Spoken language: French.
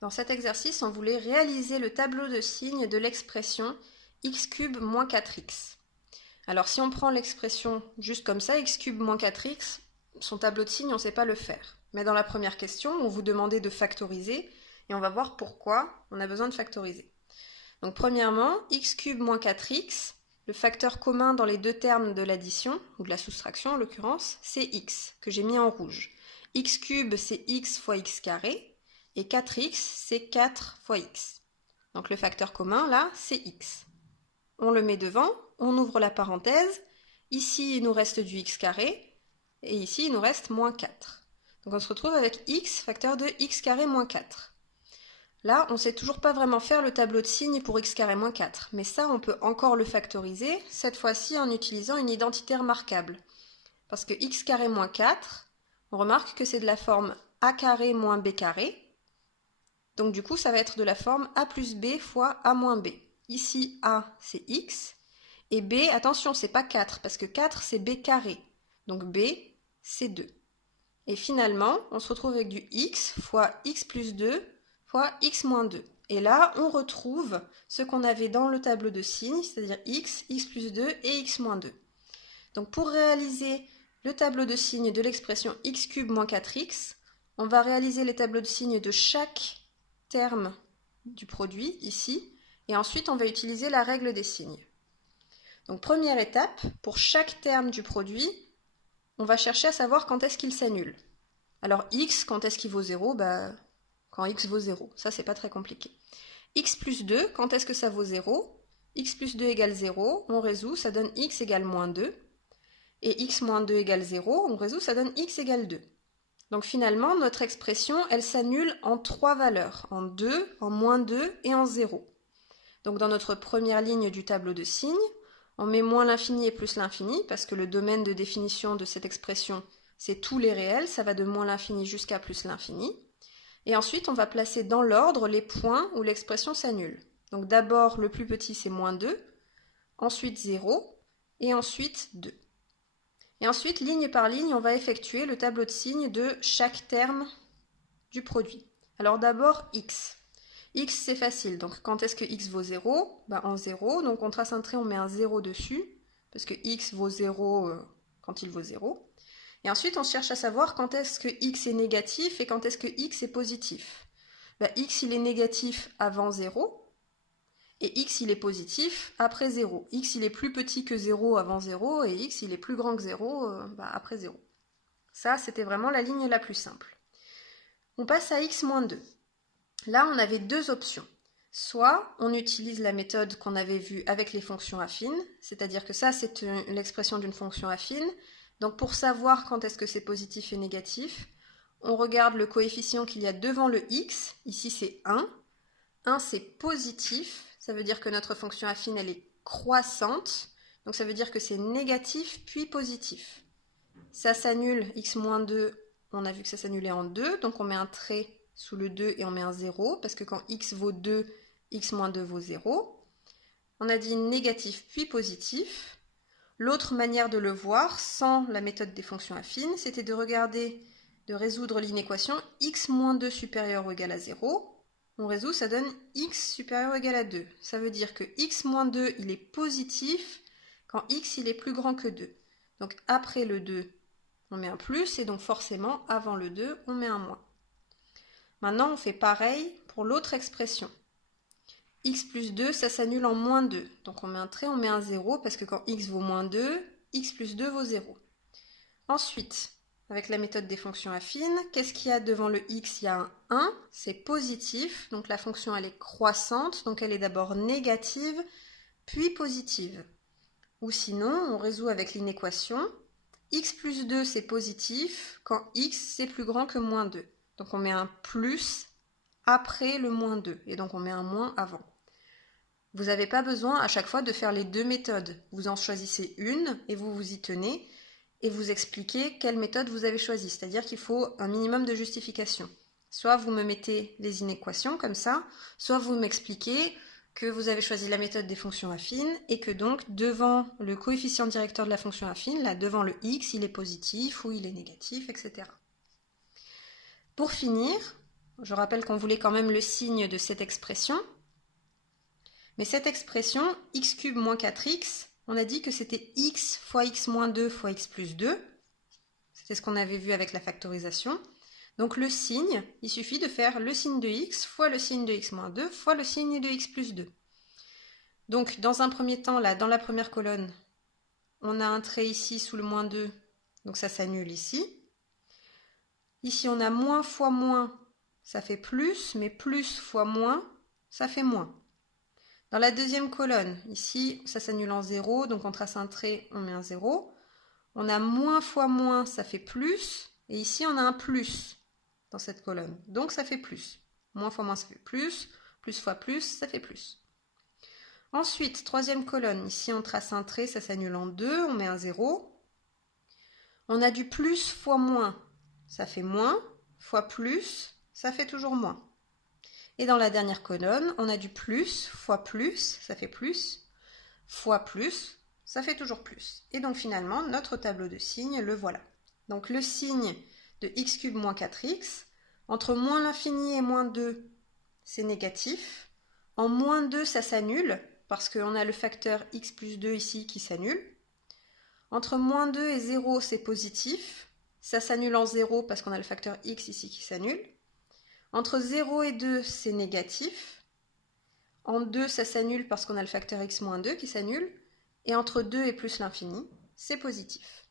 Dans cet exercice, on voulait réaliser le tableau de signes de l'expression x cube moins 4x. Alors si on prend l'expression juste comme ça, x cube moins 4x, son tableau de signes, on ne sait pas le faire. Mais dans la première question, on vous demandait de factoriser, et on va voir pourquoi on a besoin de factoriser. Donc premièrement, x cube moins 4x, le facteur commun dans les deux termes de l'addition, ou de la soustraction en l'occurrence, c'est x, que j'ai mis en rouge. X cube, c'est x fois x carré, et 4x, c'est 4 fois x. Donc le facteur commun, là, c'est x. On le met devant, on ouvre la parenthèse. Ici, il nous reste du x carré, et ici, il nous reste moins 4. Donc on se retrouve avec x, facteur de x carré moins 4. Là, on ne sait toujours pas vraiment faire le tableau de signes pour x carré moins 4, mais ça, on peut encore le factoriser, cette fois-ci en utilisant une identité remarquable. Parce que x carré moins 4, on remarque que c'est de la forme a carré moins b carré. Donc du coup, ça va être de la forme a plus b fois a moins b. Ici, a, c'est x, et b, attention, c'est pas 4, parce que 4, c'est b carré. Donc b, c'est 2. Et finalement, on se retrouve avec du x fois x plus 2 fois x moins 2. Et là, on retrouve ce qu'on avait dans le tableau de signes, c'est-à-dire x, x plus 2 et x moins 2. Donc pour réaliser le tableau de signes de l'expression x cube moins 4x, on va réaliser les tableaux de signes de chaque terme du produit, ici, et ensuite on va utiliser la règle des signes. Donc première étape, pour chaque terme du produit, on va chercher à savoir quand est-ce qu'il s'annule. Alors x, quand est-ce qu'il vaut 0 ? Quand x vaut 0, ça c'est pas très compliqué. X plus 2, quand est-ce que ça vaut 0 ? X plus 2 égale 0, on résout, ça donne x égale moins 2. Et x moins 2 égale 0, on résout, ça donne x égale 2. Donc finalement, notre expression, elle s'annule en 3 valeurs, en 2, en moins 2 et en 0. Donc dans notre première ligne du tableau de signes, on met moins l'infini et plus l'infini, parce que le domaine de définition de cette expression, c'est tous les réels, ça va de moins l'infini jusqu'à plus l'infini. Et ensuite, on va placer dans l'ordre les points où l'expression s'annule. Donc d'abord, le plus petit, c'est moins 2, ensuite 0, et ensuite 2. Et ensuite, ligne par ligne, on va effectuer le tableau de signes de chaque terme du produit. Alors d'abord, x. X, c'est facile. Donc quand est-ce que x vaut 0 ? En 0. Donc on trace un trait, on met un 0 dessus, parce que x vaut 0 quand il vaut 0. Et ensuite, on cherche à savoir quand est-ce que x est négatif et quand est-ce que x est positif. X, il est négatif avant 0. Et x, il est positif après 0. X, il est plus petit que 0 avant 0, et x, il est plus grand que 0 après 0. Ça, c'était vraiment la ligne la plus simple. On passe à x moins 2. Là, on avait deux options. Soit on utilise la méthode qu'on avait vue avec les fonctions affines, c'est-à-dire que ça, c'est l'expression d'une fonction affine. Donc pour savoir quand est-ce que c'est positif et négatif, on regarde le coefficient qu'il y a devant le x. Ici, c'est 1. 1, c'est positif. Ça veut dire que notre fonction affine, elle est croissante. Donc ça veut dire que c'est négatif puis positif. Ça s'annule, x moins 2, on a vu que ça s'annulait en 2. Donc on met un trait sous le 2 et on met un 0. Parce que quand x vaut 2, x moins 2 vaut 0. On a dit négatif puis positif. L'autre manière de le voir, sans la méthode des fonctions affines, c'était de résoudre l'inéquation x moins 2 supérieur ou égal à 0. On résout, ça donne x supérieur ou égal à 2. Ça veut dire que x moins 2, il est positif quand x il est plus grand que 2. Donc après le 2, on met un plus, et donc forcément, avant le 2, on met un moins. Maintenant, on fait pareil pour l'autre expression. X plus 2, ça s'annule en moins 2. Donc on met un trait, on met un 0, parce que quand x vaut moins 2, x plus 2 vaut 0. Ensuite, avec la méthode des fonctions affines, qu'est-ce qu'il y a devant le x ? Il y a un 1, c'est positif, donc la fonction elle est croissante, donc elle est d'abord négative, puis positive. Ou sinon, on résout avec l'inéquation, x plus 2 c'est positif quand x c'est plus grand que moins 2. Donc on met un plus après le moins 2, et donc on met un moins avant. Vous n'avez pas besoin à chaque fois de faire les deux méthodes. Vous en choisissez une et vous vous y tenez, et vous expliquez quelle méthode vous avez choisie. C'est-à-dire qu'il faut un minimum de justification. Soit vous me mettez les inéquations comme ça, soit vous m'expliquez que vous avez choisi la méthode des fonctions affines et que donc devant le coefficient directeur de la fonction affine, là devant le x, il est positif ou il est négatif, etc. Pour finir, Je rappelle qu'on voulait quand même le signe de cette expression. Mais cette expression, x cube moins 4x, on a dit que c'était x fois x moins 2 fois x plus 2. C'était ce qu'on avait vu avec la factorisation. Donc le signe, il suffit de faire le signe de x fois le signe de x moins 2 fois le signe de x plus 2. Donc dans un premier temps, là, dans la première colonne, on a un trait ici sous le moins 2, donc ça s'annule ici. Ici on a moins fois moins, ça fait plus, mais plus fois moins, ça fait moins. Dans la deuxième colonne, ici ça s'annule en 0, donc on trace un trait, on met un 0. On a moins fois moins, ça fait plus, et ici on a un plus dans cette colonne, donc ça fait plus. Moins fois moins, ça fait plus fois plus, ça fait plus. Ensuite, troisième colonne, ici on trace un trait, ça s'annule en 2, on met un 0. On a du plus fois moins, ça fait moins, fois plus, ça fait toujours moins. Et dans la dernière colonne, on a du plus fois plus, ça fait plus, fois plus, ça fait toujours plus. Et donc finalement, notre tableau de signes, le voilà. Donc le signe de x cube moins 4x, entre moins l'infini et moins 2, c'est négatif. En moins 2, ça s'annule, parce qu'on a le facteur x plus 2 ici qui s'annule. Entre moins 2 et 0, c'est positif. Ça s'annule en 0 parce qu'on a le facteur x ici qui s'annule. Entre 0 et 2, c'est négatif. En 2, ça s'annule parce qu'on a le facteur x moins 2 qui s'annule. Et entre 2 et plus l'infini, c'est positif.